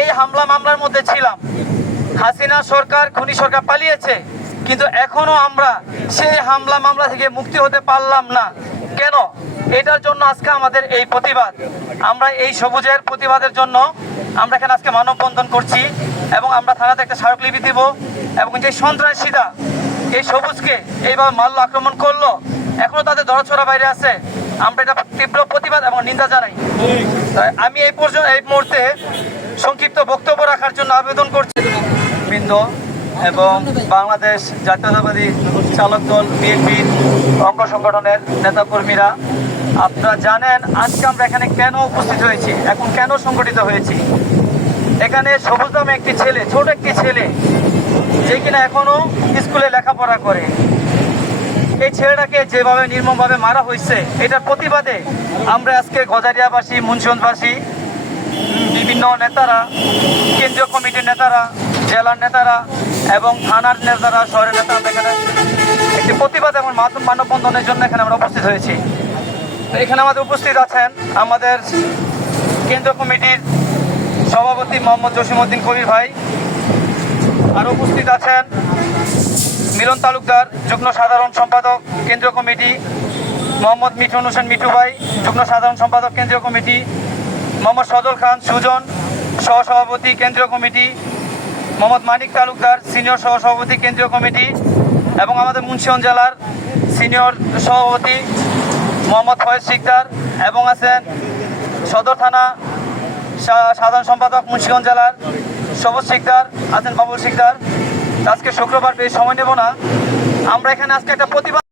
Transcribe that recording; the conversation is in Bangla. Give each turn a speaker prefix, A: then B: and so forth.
A: এই হামলা মামলার মধ্যে ছিলাম। হাসিনা সরকার, খুনি সরকার পালিয়েছে। কিন্তু এখনও আমরা সেই হামলা মামলা থেকে মুক্তি হতে পারলাম না। কেন? এটার জন্য আজকে আমাদের এই প্রতিবাদ। আমরা এই সবুজের প্রতিবাদের জন্য আমরা এখানে আজকে মানববন্ধন করছি এবং আমরা থানাতে একটা স্মারকলিপি দিব এবং যে সন্ত্রাসীরা এই সবুজকে এইভাবে মাল্য আক্রমণ করল, এখনও তাদের দরছড়া বাইরে আছে। আমরা এটা তীব্র প্রতিবাদ এবং নিন্দা জানাই। আমি এই পর্যন্ত এই মুহূর্তে সংক্ষিপ্ত বক্তব্য রাখার জন্য আবেদন করছি। বৃন্দ এবং বাংলাদেশ জাতীয়তাবাদী চালক দল বিএনপির অঙ্গ সংগঠনের নেতাকর্মীরা, আপনারা জানেন আজকে আমরা এখানে কেন উপস্থিত হয়েছি, এখন কেন সংগঠিত হয়েছি? এখানে সবুজ নামে একটি ছেলে, ছোট একটি ছেলে, যে কিনা এখনও স্কুলে লেখাপড়া করে। এই ছেলেটাকে যেভাবে নির্মমভাবে মারা হয়েছে, এটার প্রতিবাদে আমরা আজকে গজারিয়াবাসী, মুন্সিগঞ্জবাসী বিভিন্ন নেতারা, কেন্দ্রীয় কমিটির নেতারা, জেলার নেতারা এবং থানার নেতারা, শহরের নেতারা এখানে একটি প্রতিবাদ এবং মাধ্যম মানববন্ধনের জন্য এখানে আমরা উপস্থিত হয়েছি। এখানে আমাদের উপস্থিত আছেন আমাদের কেন্দ্রীয় কমিটির সভাপতি মোহাম্মদ জসিমউদ্দিন কবির ভাই। আর উপস্থিত আছেন মিলন তালুকদার, যুগ্ম সাধারণ সম্পাদক, কেন্দ্রীয় কমিটি, মোহাম্মদ মিঠুন হোসেন মিঠু ভাই, যুগ্ম সাধারণ সম্পাদক, কেন্দ্রীয় কমিটি মোহাম্মদ সজল খান, সুজন, সহসভাপতি, কেন্দ্রীয় কমিটি, মোহাম্মদ মানিক তালুকদার, সিনিয়র সহসভাপতি, কেন্দ্রীয় কমিটি, এবং আমাদের মুন্সিগঞ্জ জেলার সিনিয়র সভাপতি মোহাম্মদ ফয়েজ শিকদার এবং আছেন সদর থানা সাধারণ সম্পাদক মুন্সিগঞ্জ জেলার সবুজ শিকদার, আছেন বাবুল শিকদার। আজকে শুক্রবার, বেশ সময় নেব না। আমরা এখানে আজকে একটা প্রতিবাদ